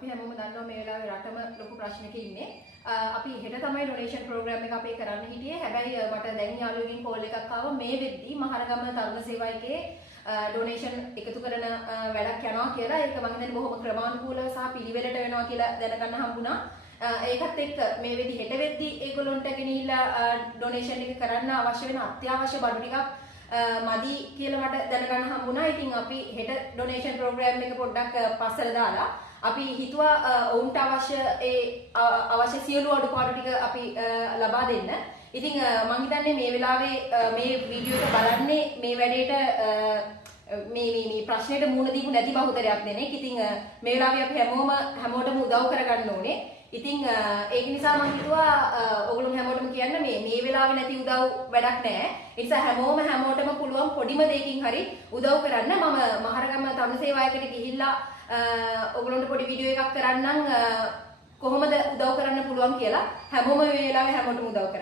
අපි හැමෝම දන්නවා මේ වෙලාවේ රටම ලොකු ප්‍රශ්නක ඉන්නේ. අපි හෙට තමයි ඩොනේෂන් ප්‍රෝග්‍රෑම් එක අපේ කරන්න හිටියේ. හැබැයි මට දැන් යාළුවෙකින් කෝල් එකක් ආවා මේ වෙද්දි මහරගම තරුණ සේවයකේ ඩොනේෂන් එකතු කරන වැඩක් යනවා කියලා. ඒක මම හිතන්නේ බොහොම ක්‍රමානුකූලව සහ පිළිවෙලට වෙනවා කියලා දැනගන්න හම්බුණා. ඒකත් එක්ක මේ වෙද්දි හෙට වෙද්දි ඒගොල්ලොන්ට ගෙනිහිල්ලා ඩොනේෂන් එක කරන්න අවශ්‍ය වෙන අත්‍යවශ්‍ය බඩු ටිකක් මදි කියලා මට දැනගන්න හම්බුණා. ඉතින් අපි හෙට ඩොනේෂන් ප්‍රෝග්‍රෑම් එක පොඩ්ඩක් පස්සට දාලා අපි හිතුවා ඔවුන්ට අවශ්‍ය සියලු අඩුපාඩු ටික අපි ලබා දෙන්න. ඉතින් මම හිතන්නේ මේ වෙලාවේ මේ වීඩියෝ එක බලන්නේ මේ වැඩේට මේ ප්‍රශ්නෙට මුහුණ දීපු නැති බහුතරයක් දෙනෙක්. ඉතින් මේ වෙලාවේ අපි හැමෝටම උදව් කරගන්න ඕනේ. ඉතින් ඒක නිසා මම හිතුවා ඔයගොල්ලෝ හැමෝටම කියන්න මේ වෙලාවේ නැති උදව් වැඩක් නැහැ. ඒ නිසා හැමෝටම පුළුවන් පොඩිම දෙයකින් හරි උදව් කරන්න. මම මහරගම තරුණ සේවායකට ගිහිල්ලා ඔයගොල්ලන්ට පොඩි වීඩියෝ එකක් කරන්නම් කොහොමද උදව් කරන්න පුළුවන් කියලා. හැමෝම මේ වෙලාවේ හැමෝටම උදව් කරගන්න.